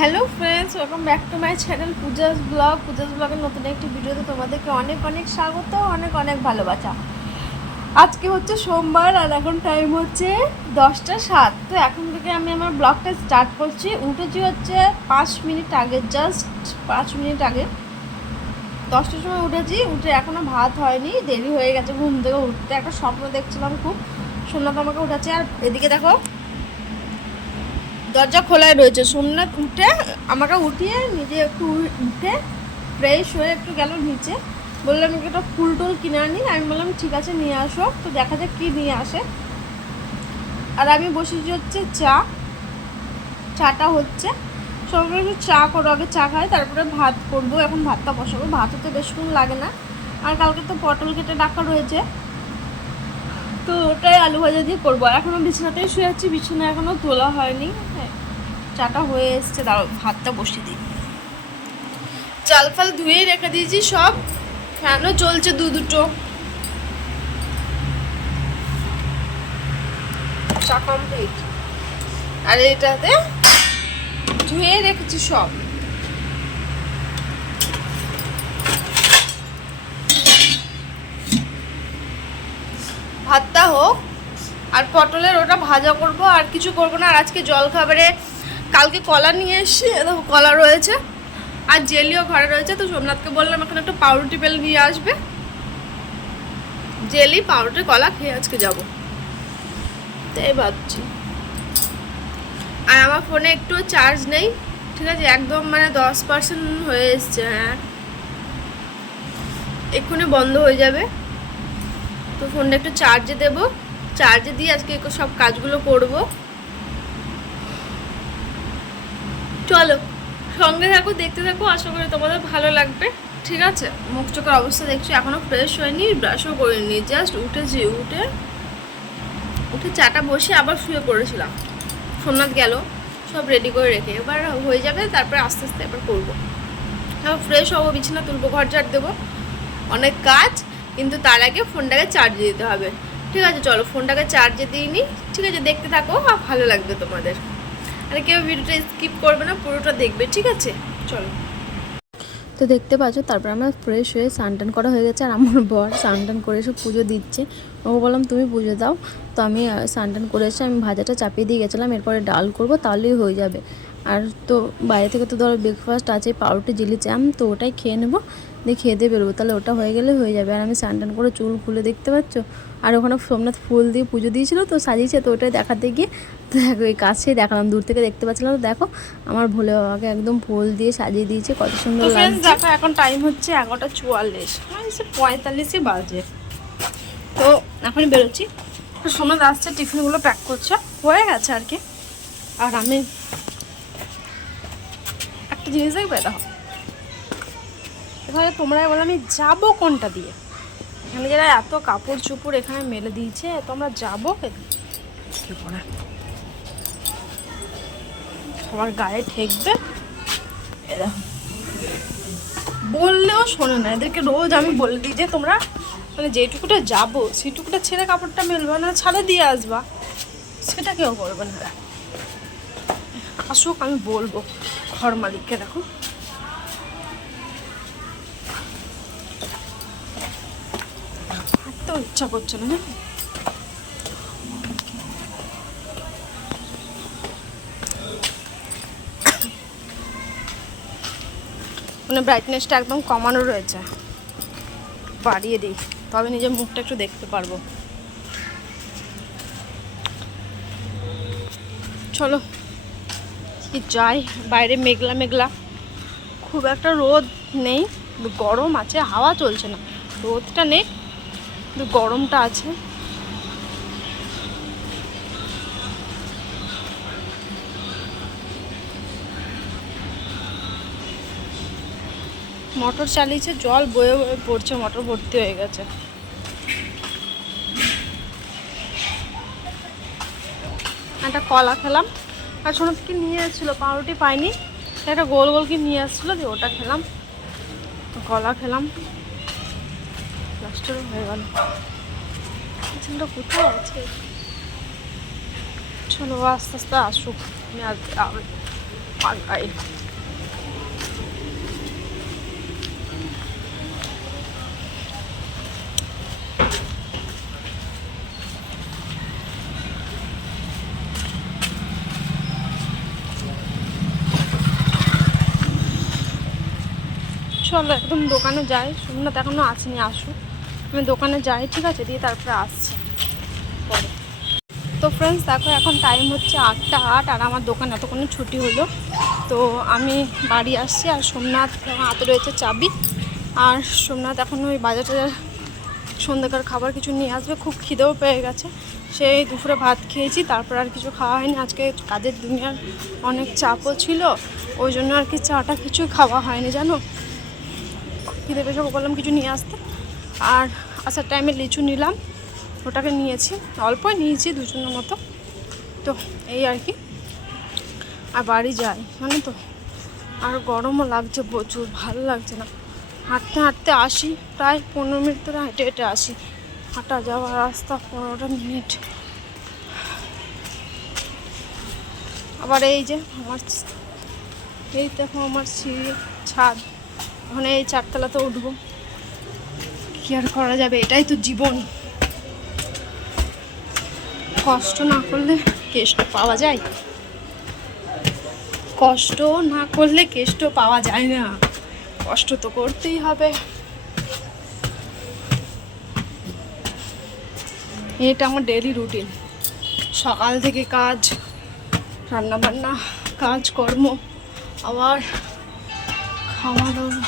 Hello friends, welcome back to my channel Puja's ব্লগের নতুন একটি ভিডিওতে তোমাদেরকে অনেক অনেক স্বাগত, অনেক অনেক ভালোবাসা। আজকে হচ্ছে সোমবার আর এখন টাইম হচ্ছে 10টা 7। তো এখন থেকে আমি আমার ব্লগটা স্টার্ট করছি। উঠেছি হচ্ছে 5 মিনিট আগে, জাস্ট 5 মিনিট আগে। 10টার সময় উঠেছি, উঠে এখনও ভাত হয়নি, দেরি হয়ে গেছে ঘুম থেকে উঠতে। একটা স্বপ্ন দেখছিলাম খুব, সোমনাথ আমাকে উঠেছে। আর এদিকে দেখো দরজা খোলাই রয়েছে। সোমনাথ উঠে আমাকে উঠিয়ে নিজে একটু উঠে ফ্রেশ হয়ে একটু গেল নিচে, বললাম একটা ফুল টুল কিনে আনি। আমি বললাম ঠিক আছে নিয়ে আসো, তো দেখা যাক কী নিয়ে আসে। আর আমি বসেছি হচ্ছে চাটা হচ্ছে। সবাই একটু চা করো, আগে চা খাই তারপরে ভাত করবো। এখন ভাতটা বসাবো, ভাত হতে বেশিক্ষণ লাগে না। আর কালকে তো পটল কেটে রাখা রয়েছে, তো ওটাই আলু ভাজা দিয়ে করবো। আর এখনও বিছানাতেই শুয়ে আছি, বিছানা এখনও তোলা হয়নি। চাটা হয়ে এসছে, দাঁড়াও ভাতটা বসিয়ে দিই। চাল ফাল ধুয়েই রেখে দিয়েছি সব, ফ্যানও চলছে দুটো। চা কমপ্লিট। আর এটাতে ধুয়ে রেখেছি সব। ভাতটা হোক, আর পটলের ওটা ভাজা করব, আর কিছু করবো না। আর আজকে জল খাবারে কালকে কলা নিয়ে এসেছি, দেখো কলা রয়েছে, আর জেলিও ঘরে রয়েছে। তো সোমনাথকে বললাম এখন একটা পাউরুটি বেল নিয়ে আসবে, জেলি পাউরুটি কলা খেয়ে আজকে যাবো, তাই ভাবছি। আর আমার ফোনে একটু চার্জ নেই, ঠিক আছে, একদম মানে 10% হয়ে এসছে। হ্যাঁ, এক্ষুনি বন্ধ হয়ে যাবে, তো ফোনটা একটু চার্জে দেবো। চার্জে দিয়ে আজকে সব কাজগুলো করব। চলো সঙ্গে থাকো, দেখতে থাকো, আশা করি তোমাদের ভালো লাগবে। ঠিক আছে, মুখ চোখের অবস্থা দেখছি, এখনও ফ্রেশ হয়নি, ব্রাশও করিনি, জাস্ট উঠেছি। উঠে চাটা বসে আবার শুয়ে পড়েছিলাম। সোমনাথ গেল সব রেডি করে রেখে, এবার হয়ে যাবে, তারপরে আস্তে আস্তে এবার করবো। এবার ফ্রেশ হবো, বিছানা তুলবো, ঘর ঝাড় দেবো, অনেক কাজ। কিন্তু তার আগে ফোনটাকে চার্জে দিতে হবে। ঠিক আছে, চলো ফোনটাকে চার্জে দিইনি। ঠিক আছে, দেখতে থাকো, আর ভালো লাগবে তোমাদের। আর কেউ ভিডিওটা স্কিপ করবে না, পুরোটা দেখবে। ঠিক আছে, চলো। তো দেখতে পাচ্ছ, তারপর আমার ফ্রেশ হয়ে স্নান করা হয়ে গেছে। আর আমার বর স্নান করে এসে পুজো দিচ্ছে। ওকে বললাম তুমি পুজো দাও। তো আমি স্নান করে এসে আমি ভাজাটা চাপিয়ে দিয়ে গেছিলাম, এরপরে ডাল করব, তাহলেই হয়ে যাবে। আর তো বাইরে থেকে তো ধরো ব্রেকফাস্ট আছে, পাউরুটি জেলি জ্যাম, তো ওটাই খেয়ে নেবো, দিয়ে খেয়ে দিয়ে বেরোবো, তাহলে ওটা হয়ে গেলে হয়ে যাবে। আর আমি স্নান করে চুল খুলে, দেখতে পাচ্ছ। আর ওখানে সোমনাথ ফুল দিয়ে পুজো দিয়েছিল, তো সাজিয়েছে, তো ওটাই দেখাতে গিয়ে দেখো এই কাছেই দেখালাম, দূর থেকে দেখতে পাচ্ছিলাম। দেখো আমার ভোলে বাবাকে একদম ফুল দিয়ে সাজিয়ে দিয়েছে, কত সুন্দর লাগছে। দেখো এখন টাইম হচ্ছে 11:44, মানে 45ই বাজে। তো এখনই বেরোচ্ছি। সোমনাথ আসছে, টিফিনগুলো প্যাক করছে, হয়ে গেছে আর কি। আর আমি একটা জিনিস দেখবে, দেখো এখানে তোমরাই বলো আমি যাবো কোনটা দিয়ে। এখানে যারা এত কাপড় চোপড় এখানে মেলে দিয়েছে, তোমরা যাবো কি করে, সবার গায়ে ঠেকবে। দেখো বললেও শোনে না, এদেরকে রোজ আমি বলে দিই যে তোমরা মানে যেটুকুটা যাবো সেটুকুটা ছেড়ে কাপড়টা মেলবে না, ছাড়ে দিয়ে আসবা, সেটা কেউ করবে না। আসুক, আমি বলবো ঘর মালিককে। দেখো হাঁটতেও ইচ্ছা করছে না, না মানে ব্রাইটনেসটা একদম কমানো রয়েছে, বাড়িয়ে দিই, তবে নিজের মুখটা একটু দেখতে পারবো। চলো কি যাই, বাইরে মেঘলা মেঘলা, খুব একটা রোদ নেই, গরম আছে, হাওয়া চলছে না, রোদটা নেই কিন্তু গরমটা আছে। মোটর চালিয়েছে, জল বয়ে বয়ে পড়ছে, মোটর ভর্তি হয়ে গেছে। একটা কলা খেলাম, আর শোনো কি নিয়ে এসেছিলো, পাউরুটি পাইনি, একটা গোল গোল কি নিয়ে আসছিলো, দিয়ে ওটা খেলাম, কলা খেলাম, লাস্টের হয়ে গেল। কিচেনটা কোথায় আছে, চলো আস্তে আস্তে আসুক, আমি পাল্লাই। চলো একদম দোকানে যাই, সোমনাথ এখনো আসেনি, আসুক, আমি দোকানে যাই, ঠিক আছে, দিয়ে তারপরে আসছি পরে। তো ফ্রেন্ডস দেখো এখন টাইম হচ্ছে 8:08 আর আমার দোকান এতক্ষণে ছুটি হলো। তো আমি বাড়ি আসছি আর সোমনাথ হাতে রয়েছে চাবি। আর সোমনাথ এখন ওই বাজার টাজার সন্ধ্যাকার খাবার কিছু নিয়ে আসবে, খুব খিদেও পেয়ে গেছে। সেই দুপুরে ভাত খেয়েছি, তারপর আর কিছু খাওয়া হয়নি, আজকে কাজের দুনিয়ার অনেক চাপও ছিল, ওই জন্য আর কি চাটা কিছু খাওয়া হয়নি জানো। খিদে পেয়েছে, বললাম কিছু নিয়ে আসতে। আর আসার টাইমে লিচু নিলাম, ওটাকে নিয়েছি, অল্পই নিয়েছি, দুজনের মতো। তো এই আর কি, আর বাড়ি যাই জানো তো, আর গরমও লাগছে প্রচুর, ভালো লাগছে না। হাঁটতে হাঁটতে আসি, প্রায় 15 মিনিট ধরে হেঁটে হেঁটে আসি, হাঁটা যাওয়ার রাস্তা 15টা মিনিট। আবার এই যে আমার, এই দেখো আমার সিঁড়ি ছাদ, ওখানে এই 4তলাতে উঠবো, কি আর করা যাবে, এটাই তো জীবন। কষ্ট না করলে কেষ্ট পাওয়া যায়, কষ্ট না করলে কেষ্ট পাওয়া যায় না, কষ্ট তো করতেই হবে। এটা আমার ডেইলি রুটিন, সকাল থেকে কাজ, রান্না বান্না, কাজকর্ম, আবার খাওয়া দাওয়া।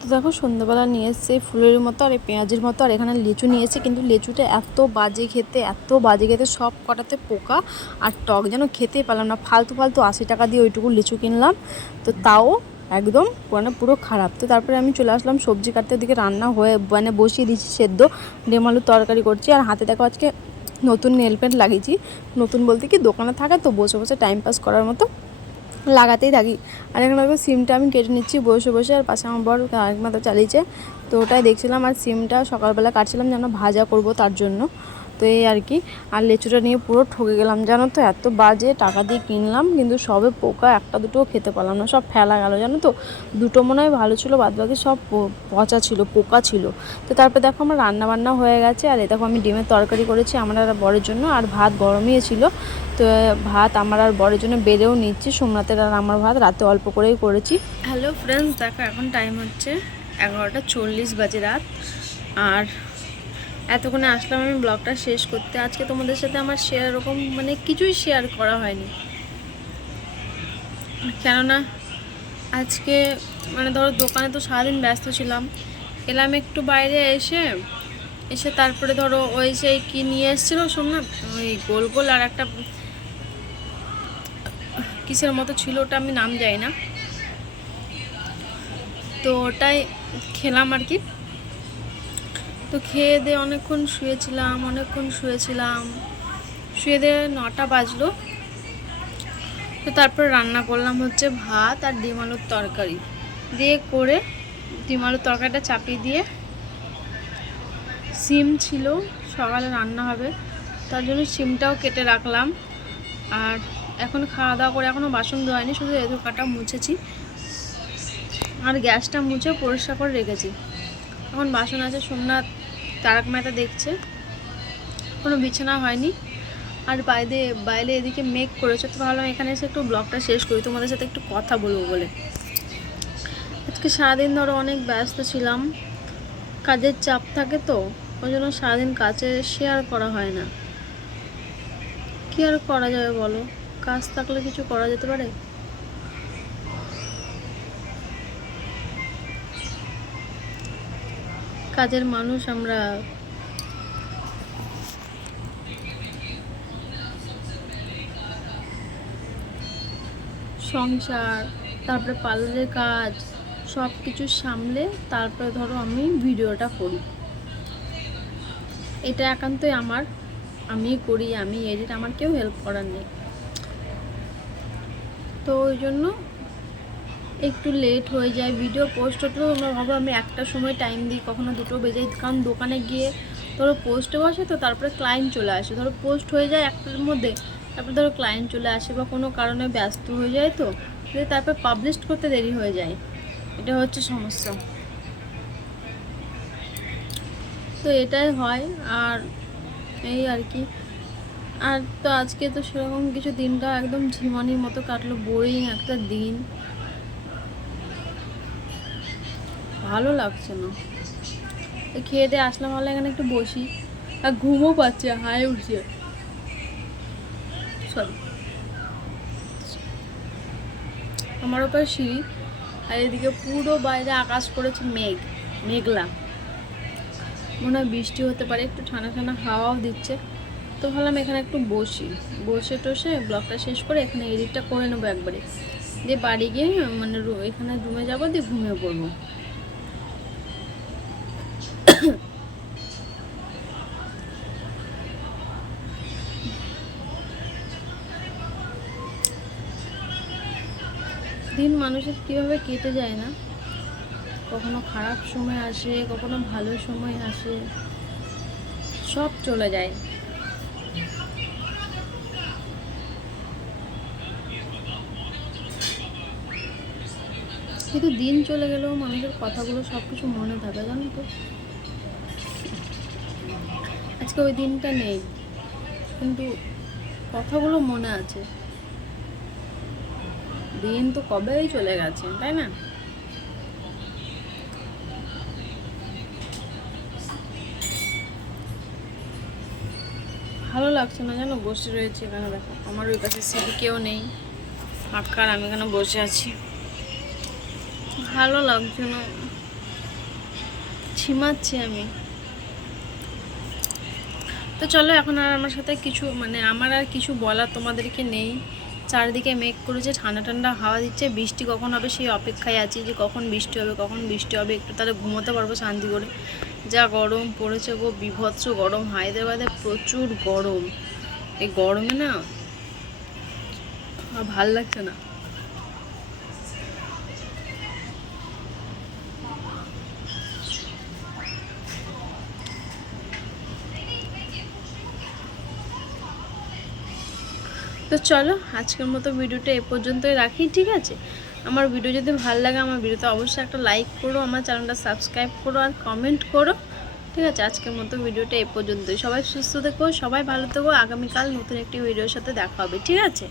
তো দেখো সন্ধ্যাবেলা নিয়ে এসছে ফুলের মতো আর এই পেঁয়াজের মতো, আর এখানে লিচু নিয়ে এসেছে, কিন্তু লিচুটা এত বাজে খেতে, এত বাজে খেতে, সব কটাতে পোকা আর টক, যেন খেতেই পারলাম না। ফালতু ফালতু 80 টাকা দিয়ে ওইটুকু লিচু কিনলাম, তো তাও একদম মানে পুরো খারাপ। তো তারপরে আমি চলে আসলাম সবজি কাটতে, ওদিকে রান্না হয়ে মানে বসিয়ে দিয়েছি সেদ্ধ, ডিম আলুর তরকারি করছি। আর হাতে দেখো আজকে নতুন নেল পেন্ট লাগিয়েছি, নতুন বলতে কি দোকানে থাকে তো বসে বসে টাইম পাস করার মতো লাগাতেই থাকি। আর এখানে দেখো সিমটা আমি কেটে নিচ্ছি বসে বসে, আর পাশে আমার বর আরেক মাথা চালিয়েছে, তো ওটাই দেখছিলাম। আর সিমটা সকালবেলা কাটছিলাম যেন ভাজা করব তার জন্য, তো এই আর কি। আর লিচুটা নিয়ে পুরো ঠকে গেলাম জানো তো, এত বাজে, টাকা দিয়ে কিনলাম কিন্তু সবে পোকা, একটা দুটোও খেতে পারলাম না, সব ফেলা গেল জানো তো। দুটো মনে হয় ভালো ছিল, বাদ বাকি সব পচা ছিল, পোকা ছিল। তো তারপর দেখো আমার রান্না বান্না হয়ে গেছে, আর এই দেখো আমি ডিমের তরকারি করেছি আমার আর বরের জন্য, আর ভাত গরমই ছিল। তো ভাত আমার আর বরের জন্য বেড়েও নিচ্ছি, সোমনাথের আর আমার ভাত রাতে অল্প করেই করেছি। হ্যালো ফ্রেন্ডস দেখো এখন টাইম হচ্ছে 11:40 বাজে রাত, আর এতক্ষণে আসলাম আমি ব্লগটা শেষ করতে। আজকে তোমাদের সাথে আমার শেয়ার এরকম মানে কিছুই শেয়ার করা হয়নি, কেননা আজকে মানে ধরো দোকানে তো সারাদিন ব্যস্ত ছিলাম, এলাম একটু বাইরে এসে তারপরে ধরো ওই সেই কী নিয়ে এসেছিলো সোমনাথ, ওই গোল গোল আর একটা কিসের মতো ছিল, ওটা আমি নাম জানি না, তো ওটাই খেলাম আর কি। তো খেয়ে দিয়ে অনেকক্ষণ শুয়েছিলাম, শুয়ে দিয়ে 9টা বাজলো। তো তারপর রান্না করলাম হচ্ছে ভাত আর ডিম আলুর তরকারি দিয়ে, করে ডিম আলুর তরকারিটা চাপিয়ে দিয়ে, সিম ছিল সকালে রান্না হবে তার জন্য সিমটাও কেটে রাখলাম। আর এখন খাওয়া দাওয়া করে এখনও বাসন ধোয়নি, শুধু এধোকাটা মুছেছি আর গ্যাসটা মুছে পরিষ্কার করে রেখেছি। এখন বাসন আছে, সোমনাথ তারক মেহতা দেখছে, কোনো বিছানা হয়নি। আর বাইরে এদিকে মেঘ করেছে, তো ভাবলাম এখানে এসে একটু ব্লগটা শেষ করি, তোমাদের সাথে একটু কথা বলবো বলে। আজকে সারাদিন ধরো অনেক ব্যস্ত ছিলাম, কাজের চাপ থাকে তো, ওই জন্য সারাদিন কাজে শেয়ার করা হয় না। কি আর করা যাবে বলো, কাজ থাকলে কিছু করা যেতে পারে। কাজের মানুষ আমরা। সংসার, তারপরে পার্লারের কাজ, সব কিছু সামলে তারপরে ধরো আমি ভিডিওটা করি, এটা একান্তই আমার, আমি করি, আমি এডিট, আমার কেউ হেল্প করার নেই। তো ওই জন্য একটু লেট হয়ে যায় ভিডিও পোস্ট হতে। তোমরা ভাবো আমি একটা সময় টাইম দিই, কখনো 2টো বেজে, কারণ দোকানে গিয়ে ধরো পোস্টে বসে তো, তারপরে ক্লায়েন্ট চলে আসে, ধরো পোস্ট হয়ে যায় 1টার মধ্যে, তারপর ধরো ক্লায়েন্ট চলে আসে বা কোনো কারণে ব্যস্ত হয়ে যায়, তো তারপর পাবলিশ করতে দেরি হয়ে যায়, এটা হচ্ছে সমস্যা। তো এটাই হয়। আর এই আর কি। আর তো আজকে তো সেরকম কিছু, দিনটা একদম ঝিমানির মতো কাটলো, বোরিং একটা দিন, ভালো লাগছে না। তো খেয়ে দিয়ে আসলাম, হলে এখানে একটু বসি, আর ঘুমও পাচ্ছে, হাই উঠছে, সরি। আমার ওপর সিঁড়ি, আর এদিকে পুরো বাইরে আকাশ করেছে মেঘলা, মনে হয় বৃষ্টি হতে পারে, একটু ঠান্ডা ঠান্ডা হাওয়াও দিচ্ছে। তো ভাবলাম এখানে একটু বসে টসে ব্লগটা শেষ করে এখানে এডিটটা করে নেবো একবারে, দিয়ে বাড়ি গিয়ে মানে এখানে রুমে যাবো, দিয়ে ঘুমিয়ে পড়বো। দিন মানুষের কীভাবে কেটে যায় না, কখনো খারাপ সময় আসে, কখনো ভালো সময় আসে, সব চলে যায়। কিন্তু দিন চলে গেলেও মানুষের কথাগুলো সব কিছু মনে থাকে, জানো তো। আজকে ওই দিনটা নেই, কিন্তু কথাগুলো মনে আছে। দিন তো কবেই চলে গেছে, তাই না? ভালো লাগছে না জানো, বসে রয়েছে এখানে, দেখো আমার ওই পাশে সিঁড়ি কেউ নেই, ফাঁকা, আর আমি এখানে বসে আছি, ভালো লাগছে না, ঝিমাচ্ছি আমি। তো চলো, এখন আর আমার সাথে কিছু মানে আমার আর কিছু বলার তোমাদেরকে নেই। চারিদিকে মেঘ করেছে, ঠান্ডা ঠান্ডা হাওয়া দিচ্ছে, বৃষ্টি কখন হবে সেই অপেক্ষায় আছি, যে কখন বৃষ্টি হবে, একটু তাহলে ঘুমোতে পারবো শান্তি করে। যা গরম পড়েছে গো, বীভৎস গরম, হায়দ্রাবাদে প্রচুর গরম, এই গরমে না আর ভাল লাগছে না। তো চলো, আজকের মতো ভিডিওটা এ পর্যন্তই রাখি, ঠিক আছে? আমার ভিডিও যদি ভালো লাগে, আমার ভিডিওতে অবশ্যই একটা লাইক করো, আমার চ্যানেলটা সাবস্ক্রাইব করো, আর কমেন্ট করো, ঠিক আছে? আজকের মতো ভিডিওটা এ পর্যন্তই। সবাই সুস্থ থেকো, সবাই ভালো থেকো, আগামীকাল নতুন একটি ভিডিওর সাথে দেখা হবে, ঠিক আছে?